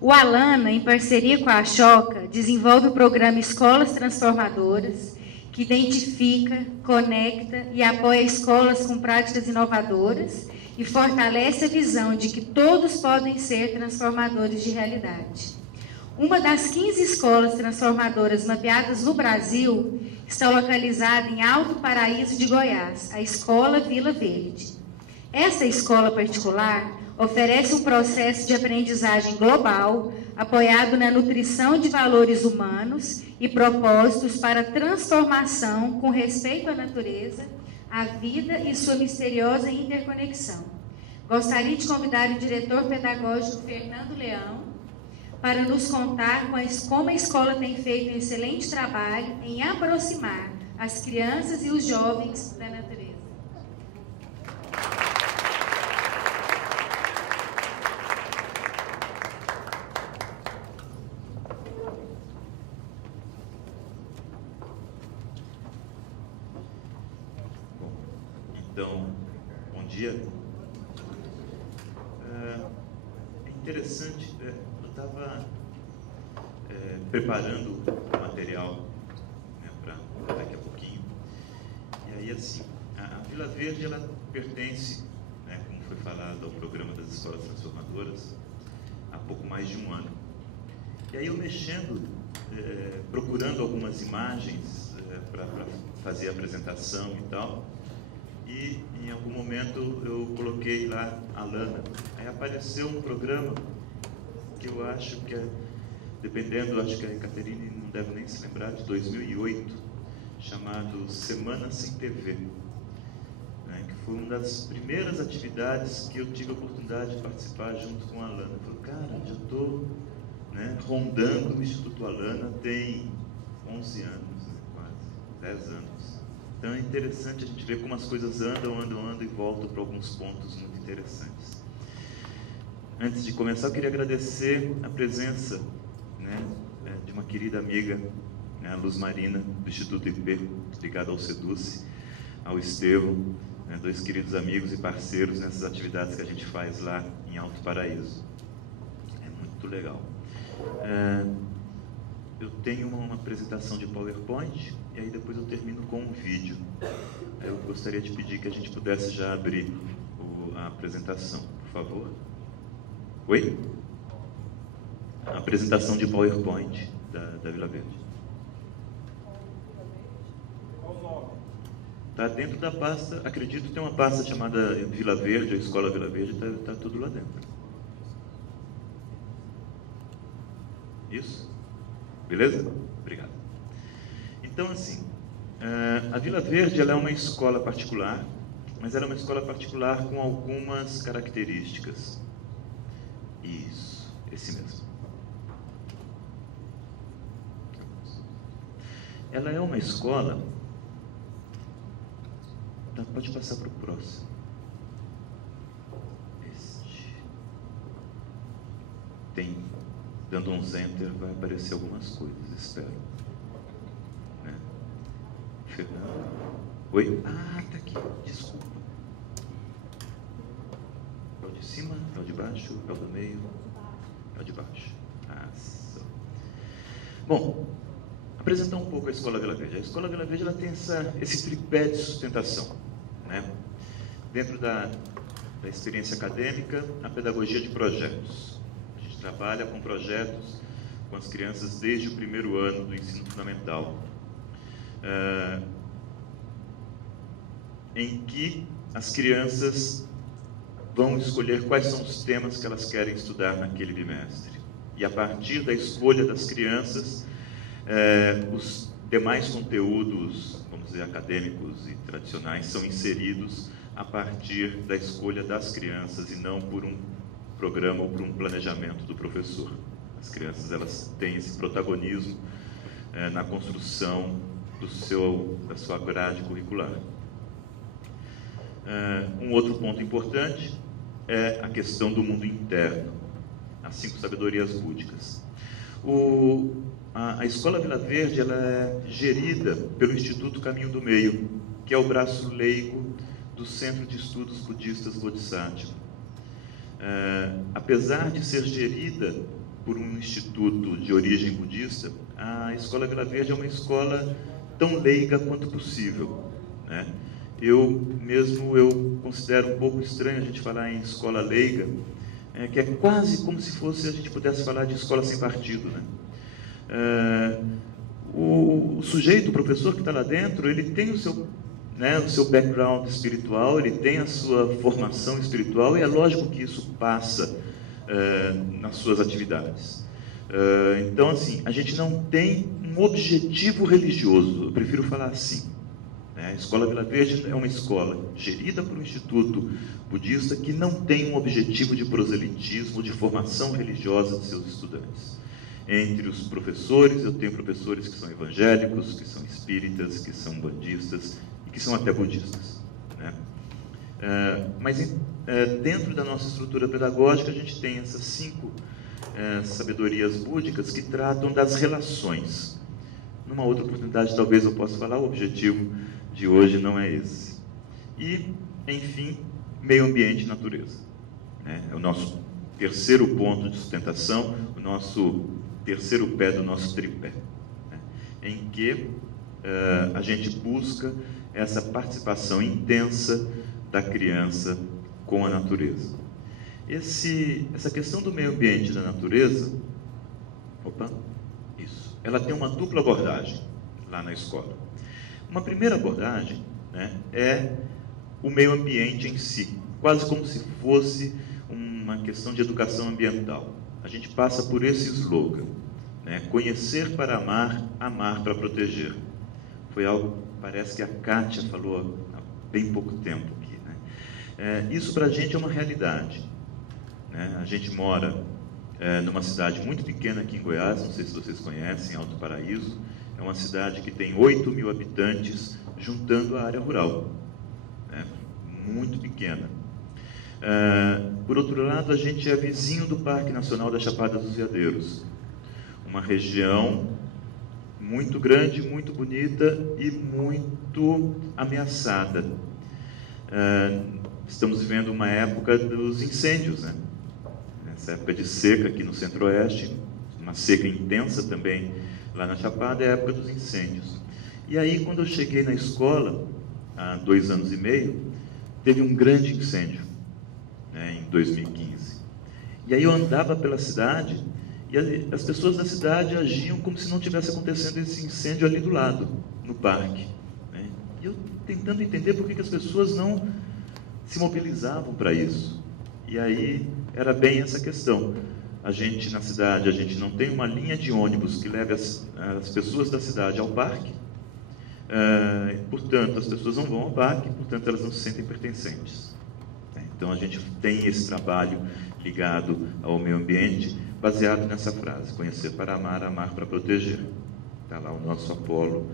O Alana, em parceria com a Choca, desenvolve o programa Escolas Transformadoras, que identifica, conecta e apoia escolas com práticas inovadoras e fortalece a visão de que todos podem ser transformadores de realidade. Uma das 15 escolas transformadoras mapeadas no Brasil está localizada em Alto Paraíso de Goiás, a Escola Vila Verde. Essa escola particular oferece um processo de aprendizagem global, apoiado na nutrição de valores humanos e propósitos para transformação com respeito à natureza, à vida e sua misteriosa interconexão. Gostaria de convidar o diretor pedagógico Fernando Leão para nos contar como a escola tem feito um excelente trabalho em aproximar as crianças e os jovens da natureza. Então, bom dia. É interessante, eu estava preparando o material, né, para daqui a pouquinho. E aí, assim, a Vila Verde, ela pertence, né, como foi falado, ao programa das Escolas Transformadoras há pouco mais de um ano. E aí eu mexendo, procurando algumas imagens para fazer a apresentação e tal, e em algum momento eu coloquei lá a Alana. Aí apareceu um programa que eu acho que dependendo, acho que a Caterine não deve nem se lembrar, de 2008, chamado Semana Sem TV, né, que foi uma das primeiras atividades que eu tive a oportunidade de participar junto com a Alana. Eu falei, cara, já estou, né, rondando o Instituto Alana tem 11 anos, né, quase 10 anos. Então é interessante a gente ver como as coisas andam e voltam para alguns pontos muito interessantes. Antes de começar, eu queria agradecer a presença, né, de uma querida amiga, né, a Luz Marina, do Instituto IP, ligada ao Seduce, ao Estevão, né, dois queridos amigos e parceiros nessas atividades que a gente faz lá em Alto Paraíso. É muito legal. Eu tenho uma apresentação de PowerPoint e aí depois eu termino com um vídeo. Eu gostaria de pedir que a gente pudesse já abrir a apresentação, por favor. Oi? A apresentação de PowerPoint da Vila Verde. Está dentro da pasta, acredito que tem uma pasta chamada Vila Verde, a Escola Vila Verde, está tudo lá dentro. Isso? Beleza? Obrigado. Então, assim, a Vila Verde ela é uma escola particular, mas ela é uma escola particular com algumas características. Isso, esse mesmo. Ela é uma escola... Tá, pode passar para o próximo. Tem... Dando um enter vai aparecer algumas coisas, espero. Né? Fernando. Oi? Ah, tá aqui, desculpa. É o de cima? É o de baixo? É o do meio? É o de baixo. Ah, só. Bom, apresentar um pouco a Escola Vila Verde. A Escola Vila Verde ela tem esse tripé de sustentação, né? Dentro da experiência acadêmica, a pedagogia de projetos. Trabalha com projetos com as crianças desde o primeiro ano do ensino fundamental, em que as crianças vão escolher quais são os temas que elas querem estudar naquele bimestre. E a partir da escolha das crianças, os demais conteúdos, vamos dizer, acadêmicos e tradicionais, são inseridos a partir da escolha das crianças e não por um programa ou por um planejamento do professor. As crianças elas têm esse protagonismo na construção da sua grade curricular. Um outro ponto importante é a questão do mundo interno, as 5 sabedorias búdicas. A Escola Vila Verde ela é gerida pelo Instituto Caminho do Meio, que é o braço leigo do Centro de Estudos Budistas Bodhisattva. Apesar de ser gerida por um instituto de origem budista, a Escola Vila Verde é uma escola tão leiga quanto possível, né? Eu considero um pouco estranho a gente falar em escola leiga, que é quase como se fosse a gente pudesse falar de escola sem partido, né? O sujeito, o professor que está lá dentro, ele tem o seu background espiritual, ele tem a sua formação espiritual, e é lógico que isso passa nas suas atividades. Então, assim, a gente não tem um objetivo religioso, eu prefiro falar assim. A Escola Vila Verde é uma escola gerida por um instituto budista que não tem um objetivo de proselitismo, de formação religiosa de seus estudantes. Entre os professores, eu tenho professores que são evangélicos, que são espíritas, que são bandistas e que são até budistas, né? Mas dentro da nossa estrutura pedagógica, a gente tem essas 5 sabedorias búdicas que tratam das relações. Numa outra oportunidade, talvez eu possa falar, o objetivo de hoje não é esse. E, enfim, meio ambiente e natureza, né? É o nosso terceiro ponto de sustentação, o nosso terceiro pé do nosso tripé, né? Em que a gente busca essa participação intensa da criança com a natureza. Essa questão do meio ambiente e da natureza, ela tem uma dupla abordagem lá na escola. Uma primeira abordagem, né, é o meio ambiente em si, quase como se fosse uma questão de educação ambiental. A gente passa por esse slogan, né, conhecer para amar, amar para proteger. Foi algo, parece que a Kátia falou há bem pouco tempo aqui, né? Isso para a gente é uma realidade, né? A gente mora numa cidade muito pequena aqui em Goiás, não sei se vocês conhecem, Alto Paraíso. É uma cidade que tem 8.000 habitantes, juntando a área rural, né? Muito pequena. Por outro lado, a gente é vizinho do Parque Nacional da Chapada dos Veadeiros, uma região muito grande, muito bonita e muito ameaçada. Estamos vivendo uma época dos incêndios, né? Essa época de seca aqui no Centro-Oeste, uma seca intensa também lá na Chapada, é a época dos incêndios. E aí, quando eu cheguei na escola, há 2 anos e meio, teve um grande incêndio, né, em 2015. E aí eu andava pela cidade, e as pessoas da cidade agiam como se não tivesse acontecendo esse incêndio ali do lado, no parque, né? E eu tentando entender por que as pessoas não se mobilizavam para isso. E aí era bem essa questão. A gente, na cidade, a gente não tem uma linha de ônibus que leve as pessoas da cidade ao parque, portanto, as pessoas não vão ao parque, portanto, elas não se sentem pertencentes. Então, a gente tem esse trabalho ligado ao meio ambiente, baseado nessa frase, conhecer para amar, amar para proteger. Está lá o nosso Apolo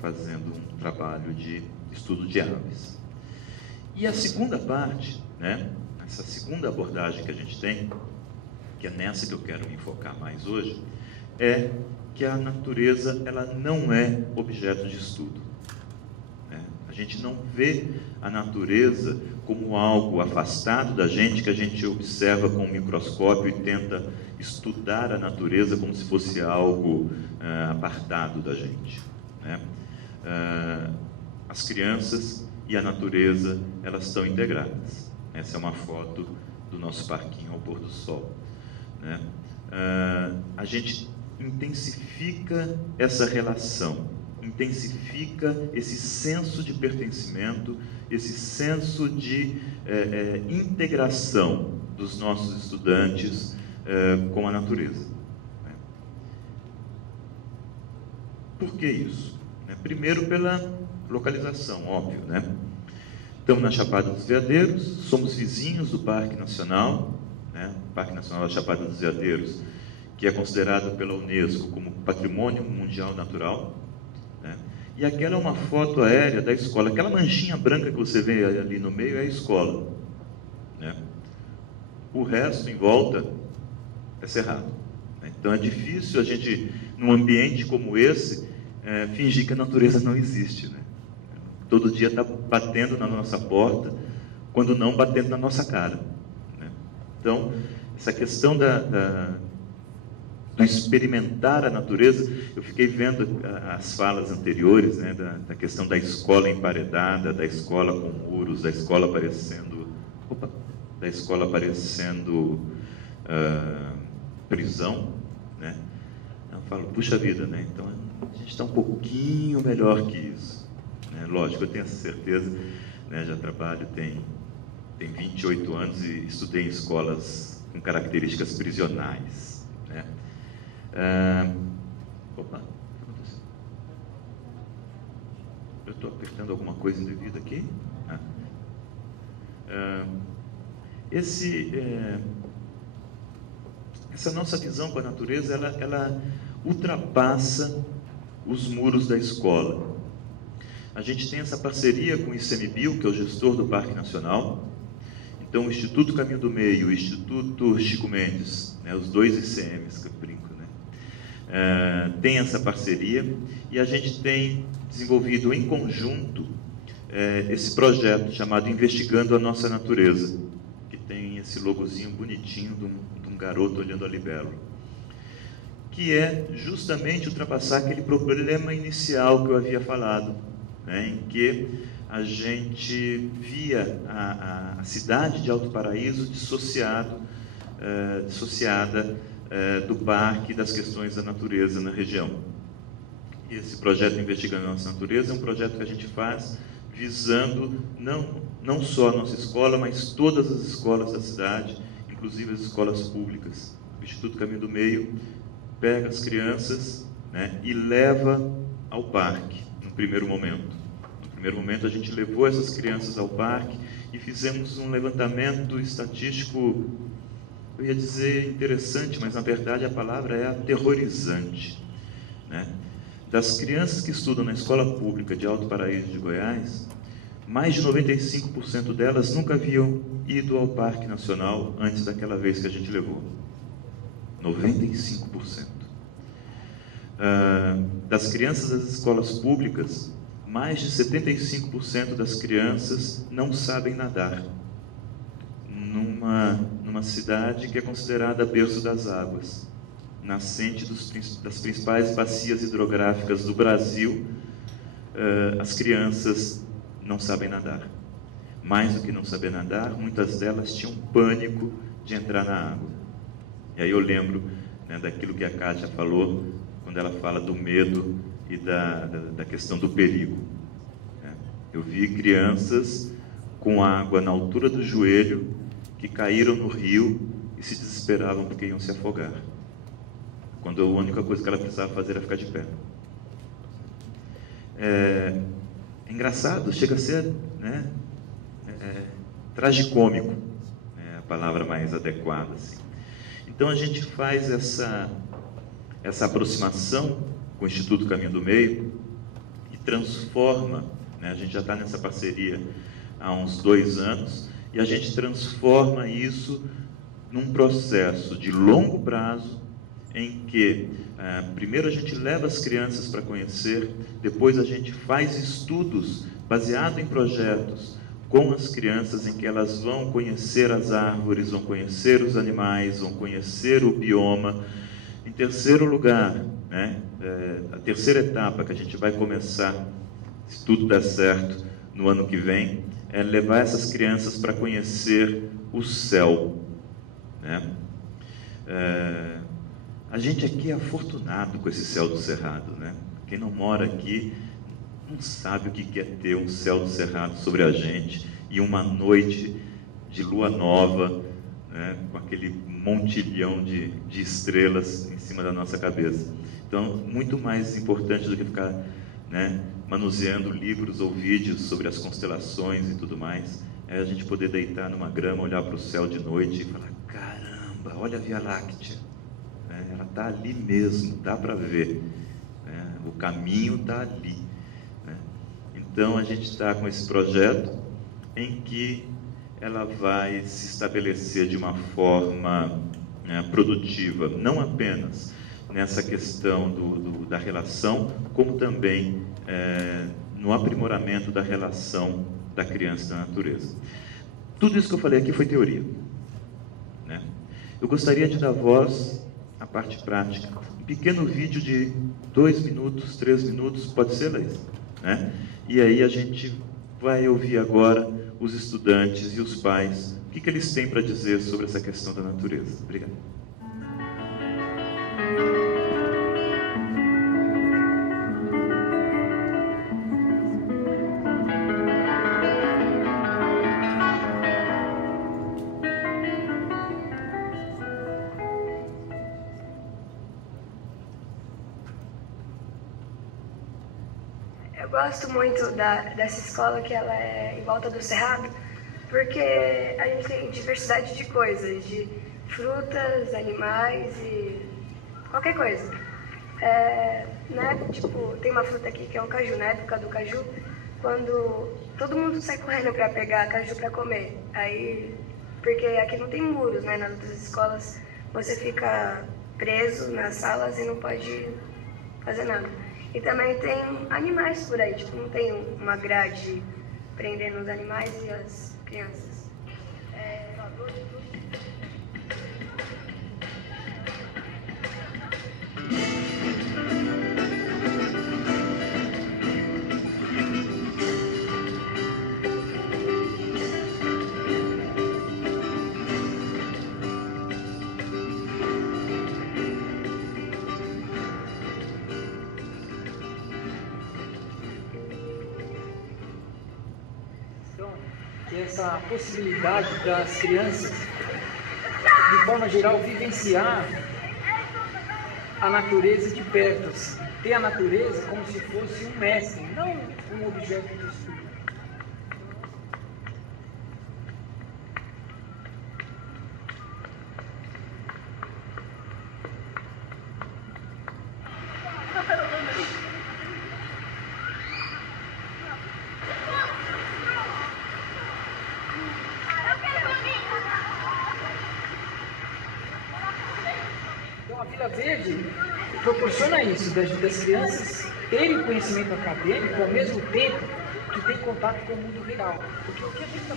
fazendo um trabalho de estudo de aves. E a segunda parte, né, essa segunda abordagem que a gente tem, que é nessa que eu quero me focar mais hoje, é que a natureza, ela não é objeto de estudo, né? A gente não vê a natureza como algo afastado da gente, que a gente observa com um microscópio e tenta estudar a natureza como se fosse algo apartado da gente, né? As crianças e a natureza, elas estão integradas. Essa é uma foto do nosso parquinho ao pôr do sol, né? A gente intensifica essa relação, intensifica esse senso de pertencimento, esse senso de integração dos nossos estudantes com a natureza, né? Por que isso? Primeiro, pela localização, óbvio, né? Estamos na Chapada dos Veadeiros, somos vizinhos do Parque Nacional, né? Parque Nacional da Chapada dos Veadeiros, que é considerado pela Unesco como Patrimônio Mundial Natural, né? E aquela é uma foto aérea da escola. Aquela manchinha branca que você vê ali no meio é a escola, né? O resto, em volta, é cerrado. Então é difícil a gente, num ambiente como esse, fingir que a natureza não existe, né? Todo dia está batendo na nossa porta, quando não batendo na nossa cara, né? Então, essa questão do experimentar a natureza. Eu fiquei vendo as falas anteriores, né, da questão da escola emparedada, da escola com muros, da escola parecendo prisão, né? Eu falo, puxa vida, né? Então a gente está um pouquinho melhor que isso, né? Lógico, eu tenho essa certeza, né? Já trabalho, tem 28 anos e estudei em escolas com características prisionais, né? Opa, o que aconteceu? Eu estou apertando alguma coisa indevida aqui? Essa nossa visão com a natureza, ela ultrapassa os muros da escola. A gente tem essa parceria com o ICMBio, que é o gestor do Parque Nacional. Então, o Instituto Caminho do Meio, o Instituto Chico Mendes, né, os dois ICMs que eu brinco, né, tem essa parceria, e a gente tem desenvolvido em conjunto esse projeto chamado Investigando a Nossa Natureza, que tem esse logozinho bonitinho de um garoto olhando a libelo, que é justamente ultrapassar aquele problema inicial que eu havia falado, né, em que a gente via a cidade de Alto Paraíso dissociada do parque e das questões da natureza na região. E esse projeto Investigando a Nossa Natureza é um projeto que a gente faz visando não só a nossa escola, mas todas as escolas da cidade, inclusive as escolas públicas. O Instituto Caminho do Meio pega as crianças, né, e leva ao parque, no primeiro momento. No primeiro momento, a gente levou essas crianças ao parque e fizemos um levantamento estatístico, eu ia dizer interessante, mas na verdade a palavra é aterrorizante, né? Das crianças que estudam na escola pública de Alto Paraíso de Goiás, mais de 95% delas nunca haviam ido ao Parque Nacional antes daquela vez que a gente levou. 95%. Das crianças das escolas públicas, mais de 75% das crianças não sabem nadar. Numa cidade que é considerada berço das águas, nascente das principais bacias hidrográficas do Brasil, as crianças não sabem nadar. Mais do que não saber nadar, muitas delas tinham pânico de entrar na água. E aí eu lembro, né, daquilo que a Kátia falou, quando ela fala do medo e da questão do perigo. Eu vi crianças com água na altura do joelho, que caíram no rio e se desesperavam porque iam se afogar, quando a única coisa que ela precisava fazer era ficar de pé. É engraçado, chega a ser, né, tragicômico, é a palavra mais adequada, assim. Então a gente faz essa aproximação com o Instituto Caminho do Meio e transforma, né, a gente já está nessa parceria há uns 2 anos, e a gente transforma isso num processo de longo prazo, em que primeiro a gente leva as crianças para conhecer, depois a gente faz estudos baseados em projetos com as crianças, em que elas vão conhecer as árvores, vão conhecer os animais, vão conhecer o bioma. Em terceiro lugar, né, a terceira etapa que a gente vai começar, se tudo der certo, no ano que vem, é levar essas crianças para conhecer o céu, né? A gente aqui é afortunado com esse céu do Cerrado, né? Quem não mora aqui não sabe o que é ter um céu do Cerrado sobre a gente e uma noite de lua nova, né, com aquele montilhão de estrelas em cima da nossa cabeça. Então, muito mais importante do que ficar, né, manuseando livros ou vídeos sobre as constelações e tudo mais, é a gente poder deitar numa grama, olhar para o céu de noite e falar: caramba, olha a Via Láctea, né? Ela está ali mesmo, dá para ver, né? O caminho está ali, né? Então a gente está com esse projeto em que ela vai se estabelecer de uma forma, né, produtiva, não apenas nessa questão da relação, como também no aprimoramento da relação da criança e da natureza. Tudo isso que eu falei aqui foi teoria, né? Eu gostaria de dar voz à a parte prática. Um pequeno vídeo de 2 minutos, 3 minutos, pode ser, Laís? Né? E aí a gente vai ouvir agora os estudantes e os pais, o que eles têm para dizer sobre essa questão da natureza. Obrigado. Eu gosto muito dessa escola, que ela é em volta do Cerrado, porque a gente tem diversidade de coisas, de frutas, animais e qualquer coisa. Né? Tipo, tem uma fruta aqui que é o caju, na época do caju, quando todo mundo sai correndo para pegar caju para comer. Aí, porque aqui não tem muros, né? Nas outras escolas você fica preso nas salas e não pode fazer nada. E também tem animais por aí, tipo, não tem uma grade prendendo os animais e as crianças. Essa possibilidade das crianças, de forma geral, vivenciar a natureza de perto, assim. Ter a natureza como se fosse um mestre, não um objeto de estudo. Então, a Vila Verde proporciona isso, das crianças terem conhecimento acadêmico ao mesmo tempo que tem contato com o mundo real. Porque o que a gente está...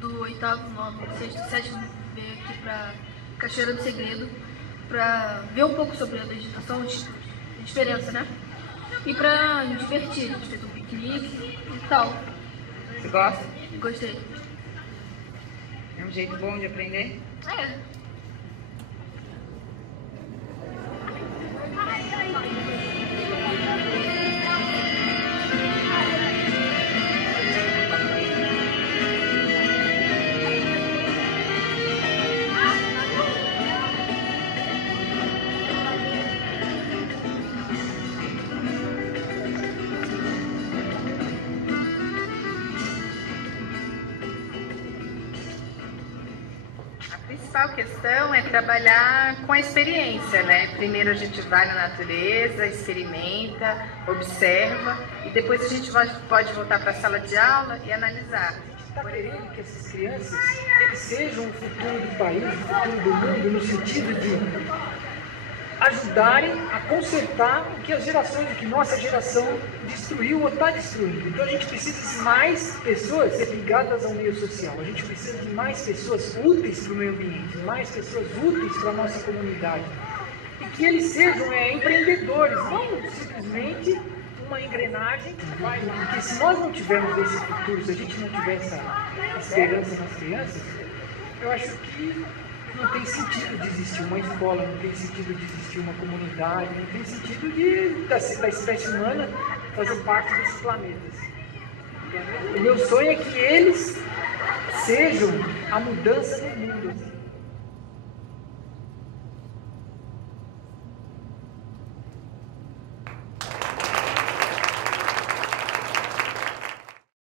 Do 8º, 9º, 6º, 7º veio aqui para Cachoeira do Segredo para ver um pouco sobre a vegetação, a diferença, né? E para me divertir, a gente fez um piquenique e tal. Você gosta? Gostei. É um jeito bom de aprender? É. A principal questão é trabalhar com a experiência, né? Primeiro a gente vai na natureza, experimenta, observa e depois a gente pode voltar para a sala de aula e analisar. Está querendo que essas crianças eles sejam o futuro do país, o futuro do mundo, no sentido de ajudarem a consertar o que as gerações, o que nossa geração destruiu ou está destruindo. Então a gente precisa de mais pessoas ligadas ao meio social, a gente precisa de mais pessoas úteis para o meio ambiente, mais pessoas úteis para a nossa comunidade. E que eles sejam empreendedores, não simplesmente uma engrenagem que vai, porque se nós não tivermos esse futuro, se a gente não tiver essa esperança nas crianças, eu acho que não tem sentido de existir uma escola, não tem sentido de existir uma comunidade, não tem sentido da espécie humana fazer parte desses planetas. O meu sonho é que eles sejam a mudança no mundo.